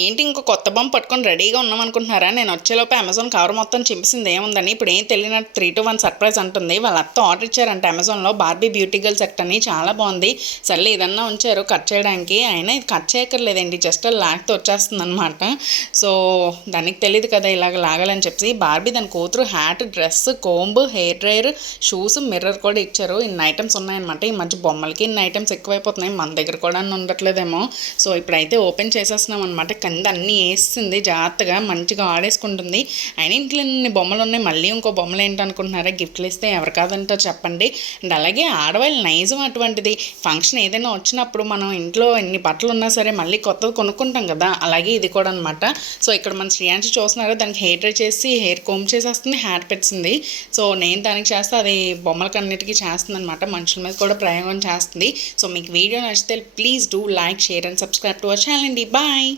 ఏంటి ఇంకో కొత్త బొమ్మ పట్టుకొని రెడీగా ఉన్నాం అనుకుంటున్నారా? నేను వచ్చేలోపు అమెజాన్ కవర్ మొత్తం చింపేసింది ఏముందని. ఇప్పుడు ఏం తెలియనట్టు 3-1 సర్ప్రైజ్ అంటుంది. వాళ్ళ అత్త ఆర్డర్ ఇచ్చారంట అమెజాన్లో బార్బీ బ్యూటీ గర్ల్ సెట్ అని. చాలా బాగుంది. సర్లే ఏదన్నా ఉంచారు కట్ చేయడానికి. అయినా ఇది కట్ చేయక్కర్లేదండి, జస్ట్ లాగితే వచ్చేస్తుంది అనమాట. సో దానికి తెలియదు కదా ఇలాగ లాగాలని చెప్పి. బార్బీ దాని కూతురు hat, dress, comb, hair dryer, shoes, mirror కూడా ఇచ్చారు. ఇన్ని ఐటమ్స్ ఉన్నాయన్నమాట. ఈ మధ్య బొమ్మలకి ఇన్ని ఐటమ్స్ ఎక్కువైపోతున్నాయి, మన దగ్గర కూడా ఉండట్లేదేమో. సో ఇప్పుడైతే ఓపెన్ చేసేస్తున్నాం అనమాట. కింద అన్నీ వేస్తుంది జాగ్రత్తగా, మంచిగా ఆడేసుకుంటుంది. అయినా ఇంట్లో ఇన్ని బొమ్మలు ఉన్నాయి, మళ్ళీ ఇంకో బొమ్మలు ఏంటనుకుంటున్నారా? గిఫ్ట్లు ఇస్తే ఎవరు కాదంటారు చెప్పండి. అండ్ అలాగే ఆడవాళ్ళ నైజం అటువంటిది. ఫంక్షన్ ఏదైనా వచ్చినప్పుడు మనం ఇంట్లో ఎన్ని బట్టలు ఉన్నా సరే మళ్ళీ కొత్తది కొనుక్కుంటాం కదా, అలాగే ఇది కూడా అనమాట. సో ఇక్కడ మన శ్రీయాంశి చూస్తున్నారో దానికి హెయిర్ డ్రై చేసి హెయిర్ కోమ్ చేసేస్తుంది, హ్యాట్ పెట్టింది. సో నేను దానికి చేస్తే అది బొమ్మలకి అన్నిటికీ చేస్తుంది అనమాట, మనుషుల మీద కూడా ప్రయోగం చేస్తుంది. సో మీకు వీడియో నచ్చితే please do like, share and subscribe to our channel అండి. బాయ్.